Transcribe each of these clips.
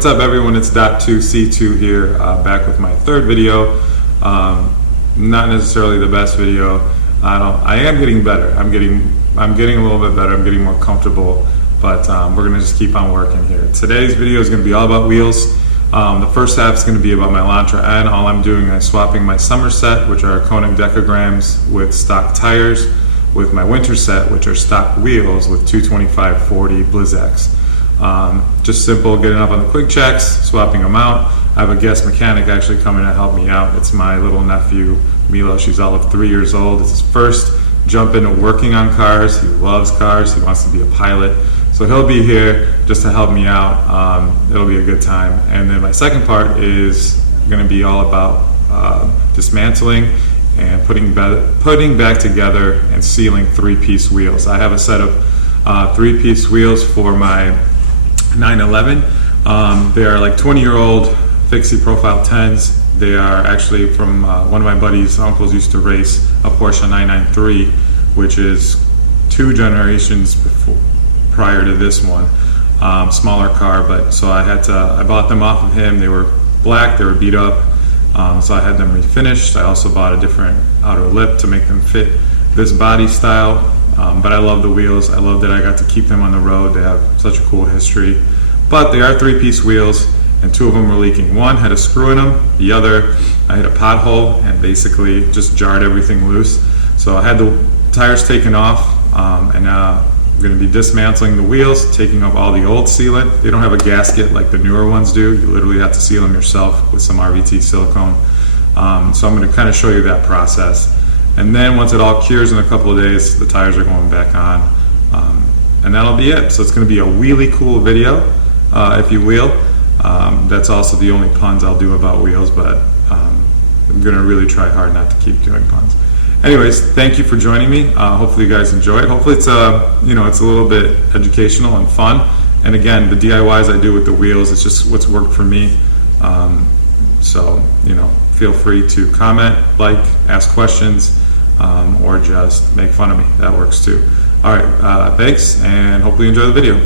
What's up everyone, it's Dot2C2 here, back with my third video. Not necessarily the best video. I am getting better. I'm getting a little bit better. I'm getting more comfortable, but we're gonna just keep on working here. Today's video is gonna be all about wheels. The first half is gonna be about my Elantra N. All I'm doing is swapping my summer set, which are Konig Dekagrams, with stock tires, with my winter set, which are stock wheels with 225/40 Blizzaks. Just simple, getting up on the quick checks, swapping them out. I have a guest mechanic actually coming to help me out. It's my little nephew, Milo. She's all of 3 years old. It's his first jump into working on cars. He loves cars. He wants to be a pilot. So he'll be here just to help me out. It'll be a good time. And then my second part is going to be all about dismantling and putting back together and sealing three-piece wheels. I have a set of three-piece wheels for my 911. They are like 20-year-old Fikse profile 10s. They are actually from one of my buddy's uncles used to race a Porsche 993, which is 2 generations prior to this one. Smaller car, but so I bought them off of him. They were black, they were beat up, so I had them refinished. I also bought a different outer lip to make them fit this body style. But I love the wheels. I love that I got to keep them on the road. They have such a cool history. But they are three-piece wheels, and 2 of them were leaking. One had a screw in them. The other, I hit a pothole and basically just jarred everything loose. So I had the tires taken off, and now I'm going to be dismantling the wheels, taking off all the old sealant. They don't have a gasket like the newer ones do. You literally have to seal them yourself with some RVT silicone. So I'm going to kind of show you that process. And then once it all cures in a couple of days, the tires are going back on, and that'll be it. So it's going to be a Wheelie Cool video, if you will. That's also the only puns I'll do about wheels, but I'm going to really try hard not to keep doing puns. Anyways, thank you for joining me. Hopefully you guys enjoy it. Hopefully it's it's a little bit educational and fun. And again, the DIYs I do with the wheels, it's just what's worked for me. So feel free to comment, like, ask questions, or just make fun of me. That works too. All right, thanks, and hopefully you enjoy the video.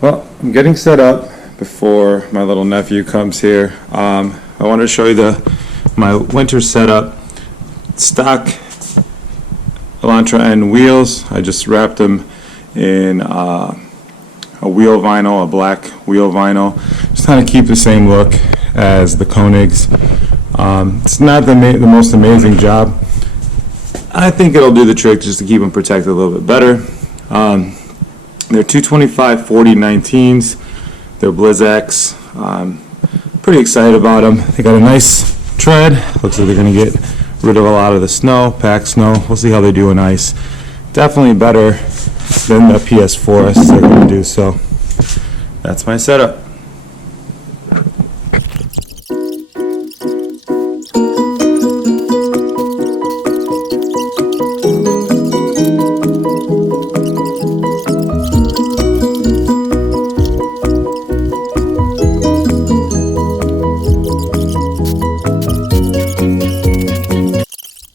Well, I'm getting set up before my little nephew comes here. I wanted to show you my winter setup. Stock Elantra N wheels. I just wrapped them in a wheel vinyl, a black wheel vinyl. Just kind of keep the same look as the Konigs. It's not the most amazing job. I think it'll do the trick just to keep them protected a little bit better. They're 225/40 19s. They're Blizzaks. Pretty excited about them. They got a nice tread. Looks like they're going to get rid of a lot of the snow, pack snow. We'll see how they do in ice. Definitely better than the PS4s they're going to do. So that's my setup.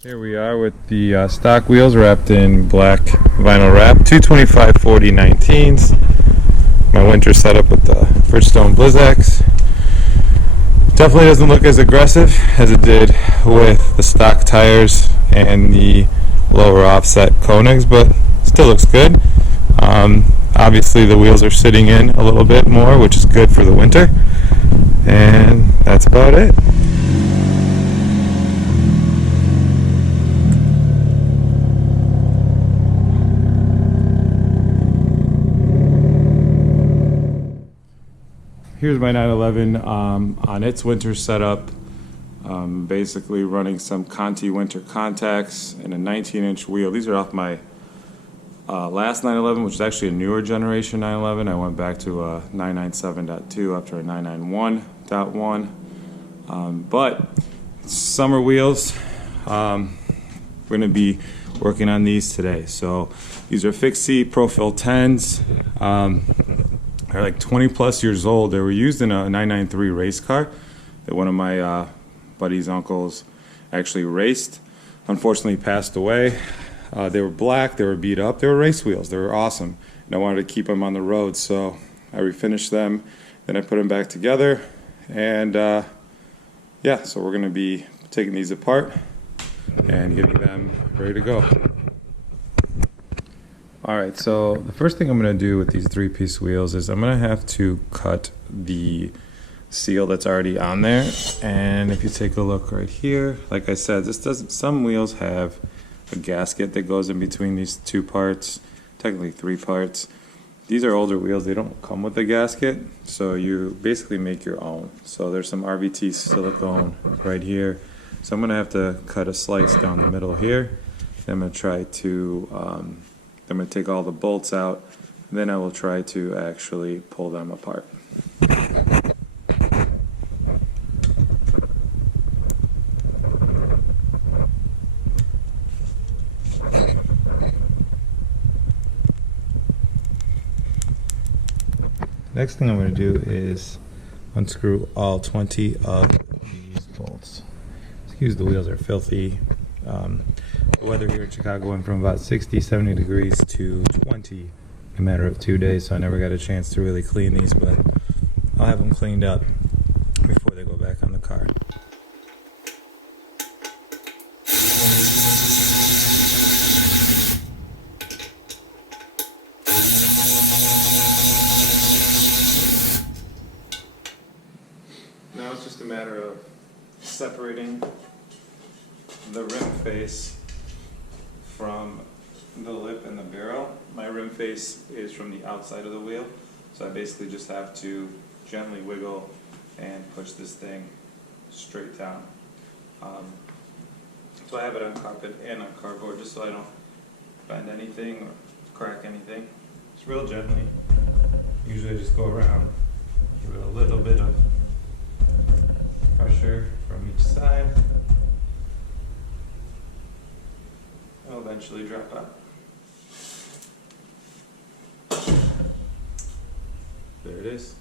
Here we are with the stock wheels wrapped in black vinyl wrap, 225/40 19s. My winter setup with the Bridgestone Blizzaks. Definitely doesn't look as aggressive as it did with the stock tires and the lower offset Konigs, but still looks good. Obviously the wheels are sitting in a little bit more, which is good for the winter, and that's about it. Here's my 911 on its winter setup. Basically running some Conti winter contacts and a 19-inch wheel. These are off my last 911, which is actually a newer generation 911. I went back to a 997.2 after a 991.1. But summer wheels, we're going to be working on these today. So these are Fikse Profil 10s. They're like 20 plus years old. They were used in a 993 race car that one of my buddy's uncles actually raced. Unfortunately passed away. They were black, they were beat up, they were race wheels, they were awesome. And I wanted to keep them on the road, so I refinished them, then I put them back together, and yeah, so we're going to be taking these apart and getting them ready to go. Alright, so the first thing I'm going to do with these 3-piece wheels is I'm going to have to cut the seal that's already on there. And if you take a look right here, like I said, this doesn't, some wheels have a gasket that goes in between these 2 parts, technically 3 parts. These are older wheels, they don't come with a gasket, so you basically make your own. So there's some RVT silicone right here. So I'm going to have to cut a slice down the middle here. I'm going to try to, I'm going to take all the bolts out, and then I will try to actually pull them apart. Next thing I'm going to do is unscrew all 20 of these bolts. Excuse the wheels are filthy. The weather here in Chicago went from about 60, 70 degrees to 20 in a matter of 2 days, so I never got a chance to really clean these, but I'll have them cleaned up before they go back on the car. Now it's just a matter of separating the rim face from the lip and the barrel. My rim face is from the outside of the wheel, so I basically just have to gently wiggle and push this thing straight down. So I have it on carpet and on cardboard just so I don't bend anything or crack anything. Just real gently. Usually I just go around, give it a little bit of pressure from each side. It'll eventually drop out. There it is.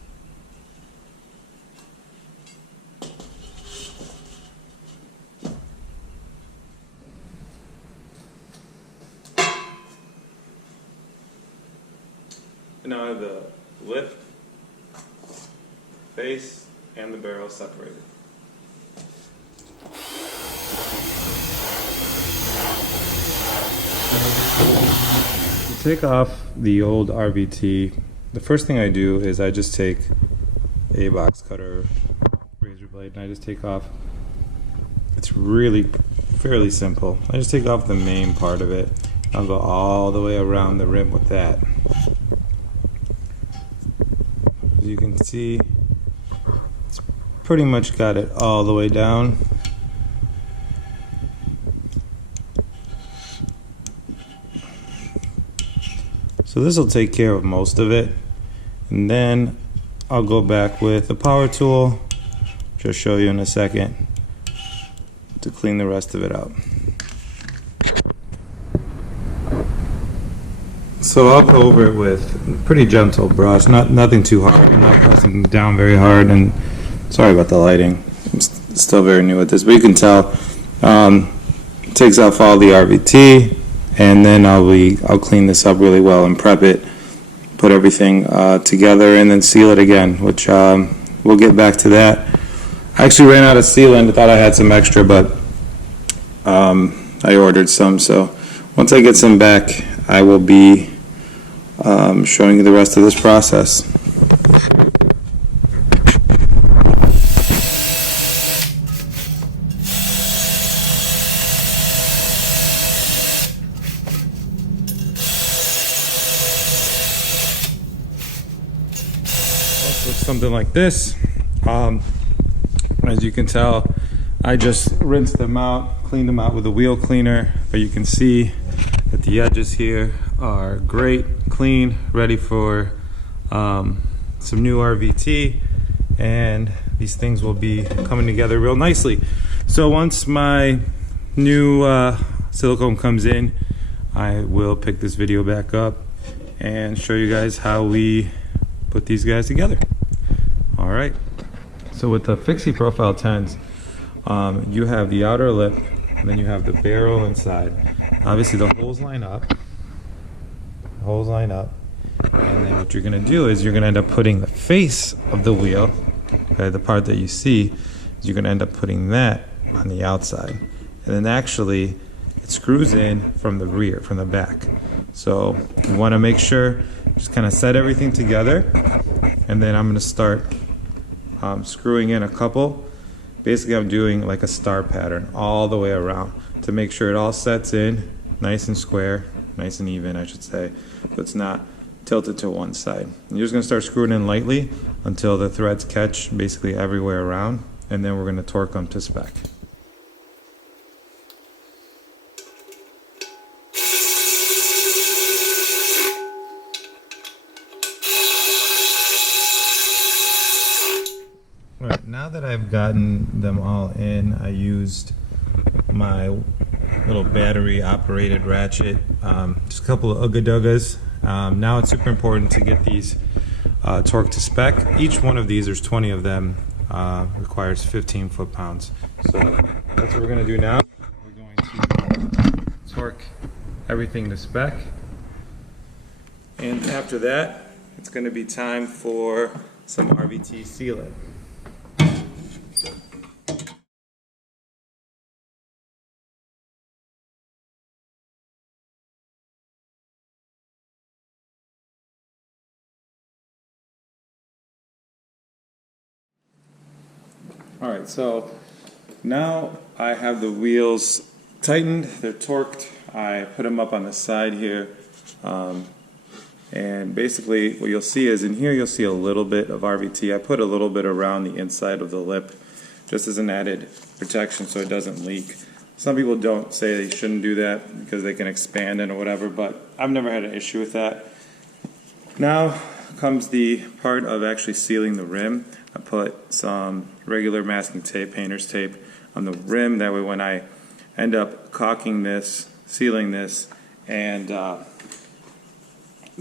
And now I have the lip, face, and the barrel separated. To take off the old RVT, the first thing I do is I just take a box cutter, razor blade, and I just take off. It's really fairly simple. I just take off the main part of it. I'll go all the way around the rim with that. As you can see, it's pretty much got it all the way down. So this will take care of most of it, and then I'll go back with a power tool, which I'll show you in a second, to clean the rest of it out. So I'll go over it with a pretty gentle brush, nothing too hard. I'm not pressing down very hard, and sorry about the lighting. I'm still very new at this, but you can tell it takes off all the RVT, and then I'll clean this up really well and prep it, put everything together, and then seal it again, which we'll get back to that. I actually ran out of sealant. I thought I had some extra, but I ordered some, so once I get some back, I will be showing you the rest of this process. Something like this. As you can tell, I just rinsed them out, cleaned them out with a wheel cleaner, but you can see that the edges here are great, clean, ready for some new RVT, and these things will be coming together real nicely. So once my new silicone comes in, I will pick this video back up and show you guys how we put these guys together. All right, so with the Fikse Profile 10s, you have the outer lip, and then you have the barrel inside. Obviously the holes line up, and then what you're gonna do is you're gonna end up putting the face of the wheel, okay, the part that you see, is you're gonna end up putting that on the outside. And then actually it screws in from the rear, from the back. So you wanna make sure, just kind of set everything together, and then I'm gonna start screwing in a couple. Basically I'm doing like a star pattern all the way around to make sure it all sets in nice and square, nice and even I should say, so it's not tilted to one side. And you're just going to start screwing in lightly until the threads catch basically everywhere around, and then we're going to torque them to spec. Alright, now that I've gotten them all in, I used my little battery operated ratchet, just a couple of ugga-duggas. Now it's super important to get these torqued to spec. Each one of these, there's 20 of them, requires 15 foot-pounds. So that's what we're going to do now. We're going to torque everything to spec. And after that, it's going to be time for some RVT sealant. Alright, so now I have the wheels tightened, they're torqued, I put them up on the side here, and basically what you'll see is in here you'll see a little bit of RVT. I put a little bit around the inside of the lip just as an added protection so it doesn't leak. Some people don't say they shouldn't do that because they can expand it or whatever, but I've never had an issue with that. Now comes the part of actually sealing the rim. I put some regular masking tape, painter's tape, on the rim. That way when I end up caulking this, sealing this, and then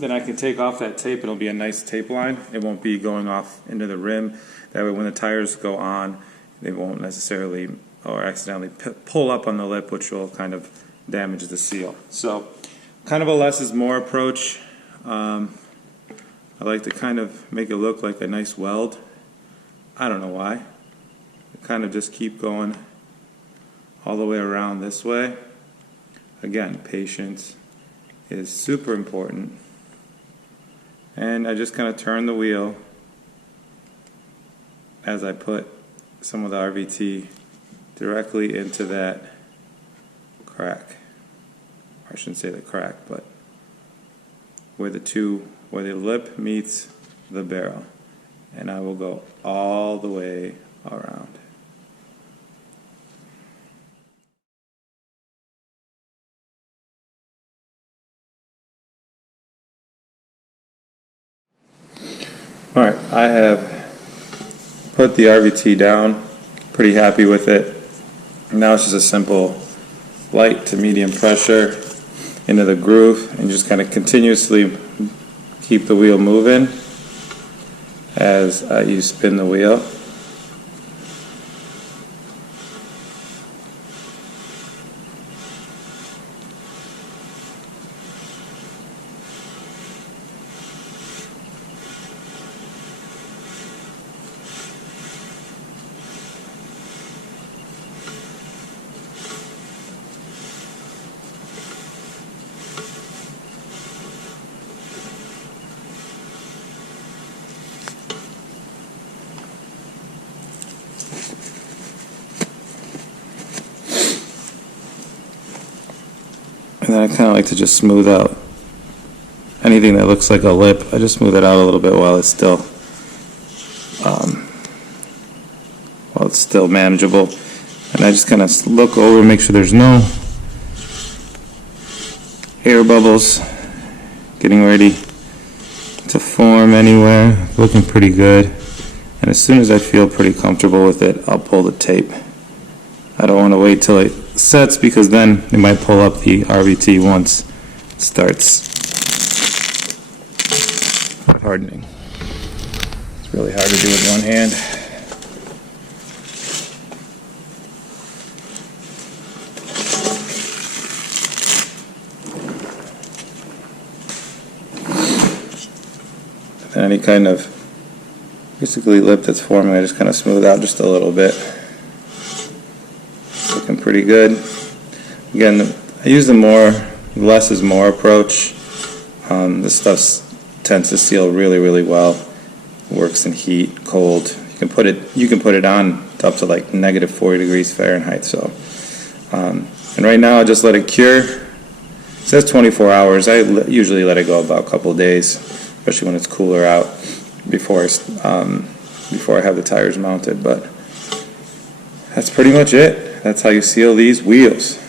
I can take off that tape. It'll be a nice tape line. It won't be going off into the rim. That way when the tires go on, they won't necessarily or accidentally pull up on the lip, which will kind of damage the seal. So kind of a less is more approach. I like to kind of make it look like a nice weld. I don't know why. I kind of just keep going all the way around this way. Again, patience is super important. And I just kind of turn the wheel as I put some of the RVT directly into that crack. I shouldn't say the crack, but where the lip meets the barrel. And I will go all the way around. Alright, I have put the RVT down, pretty happy with it. Now it's just a simple light to medium pressure into the groove and just kind of continuously keep the wheel moving as you spin the wheel. And then I kind of like to just smooth out anything that looks like a lip. I just smooth it out a little bit while it's still manageable. And I just kind of look over and make sure there's no air bubbles getting ready to form anywhere. Looking pretty good. And as soon as I feel pretty comfortable with it, I'll pull the tape. I don't want to wait till it sets, because then it might pull up the RVT once it starts hardening. It's really hard to do with one hand. And any kind of basically lip that's forming, I just kind of smooth out just a little bit. Looking pretty good. Again, I use the less is more approach. This stuff tends to seal really well. It works in heat, cold. You can put it on up to like -40 degrees Fahrenheit. So, and right now I just let it cure. It says 24 hours. I usually let it go about a couple of days, especially when it's cooler out, before I have the tires mounted. But that's pretty much it. That's how you seal these wheels.